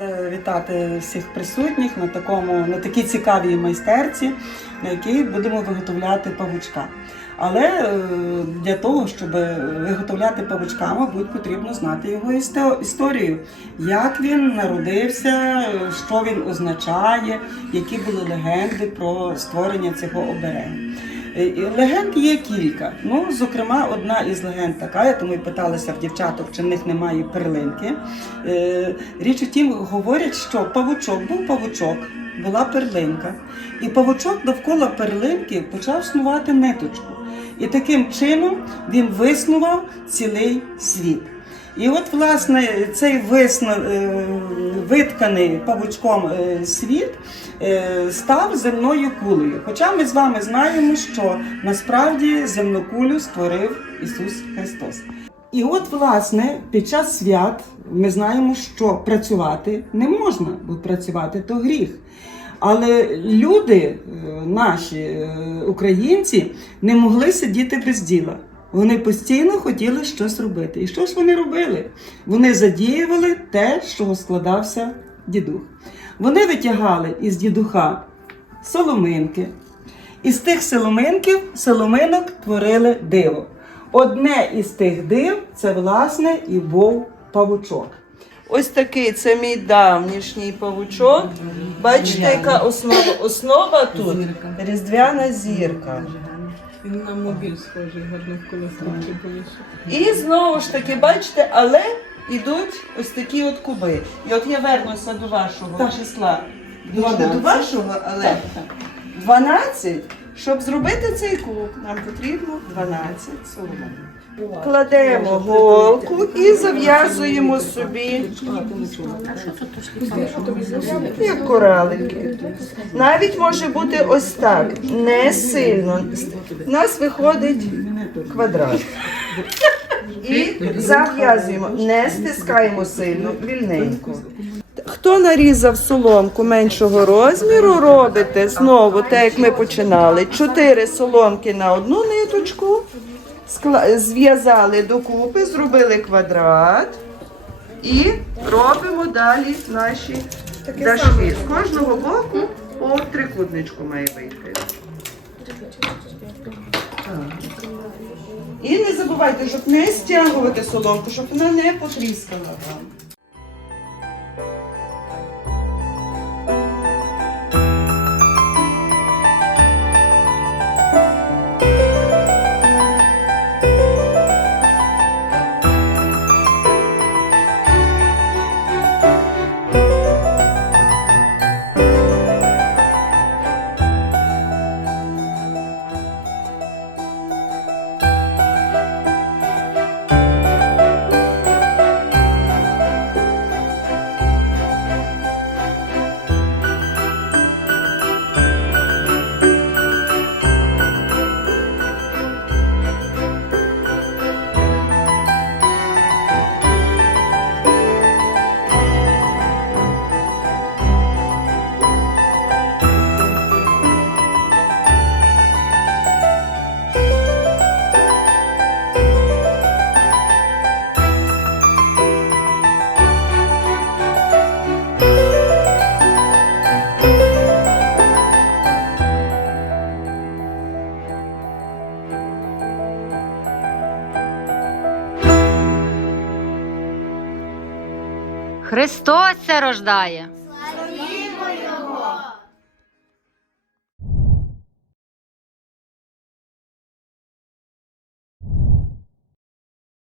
Рада вітати всіх присутніх на такому на такій цікавій майстерці, на якій будемо виготовляти павучка. Але е, для того, щоб виготовляти павучка, мабуть, потрібно знати його історію, як він народився, що він означає, які були легенди про створення цього оберегу. Е, Легенд є кілька. Ну, зокрема, одна із легенд така, я тому і питалася в дівчаток, чи в них немає перлинки. Е, Річ у тім, говорять, що павучок був павучок, була перлинка. І павучок довкола перлинки почав снувати ниточку. І таким чином він виснував цілий світ. І от, власне, цей висна, е, витканий павучком е, світ е, став земною кулею. Хоча ми з вами знаємо, що насправді земну кулю створив Ісус Христос. І от, власне, під час свят ми знаємо, що працювати не можна, бо працювати то гріх. Але люди, наші українці, не могли сидіти без діла. Вони постійно хотіли щось робити. І що ж вони робили? Вони задіювали те, з чого складався дідух. Вони витягали із дідуха соломинки. Із тих соломинків, соломинок творили диво. Одне із тих див це, власне, і був павучок. Ось такий це мій давнішній павучок. Бачите, яка основа? Основа тут різдвяна зірка. Він на мобіль схожий, гарно в колесниці. І знову ж таки, бачите, але ідуть ось такі от куби. І от я вернуся до вашого числа. До, до вашого, але Так, так. 12. Щоб зробити цей куб, нам потрібно 12 соломин. Кладемо голку і зав'язуємо собі як коралики. Навіть може бути ось так, не сильно. У нас виходить квадрат. І зав'язуємо, не стискаємо сильно, вільненько. Хто нарізав соломку меншого розміру, робите знову, так як ми починали, чотири соломки на одну ниточку, зв'язали докупи, зробили квадрат і робимо далі наші дашки. З кожного боку по трикутничку має вийти. Так. І не забувайте, щоб не стягувати соломку, щоб вона не потріскала вам. Христос рождає.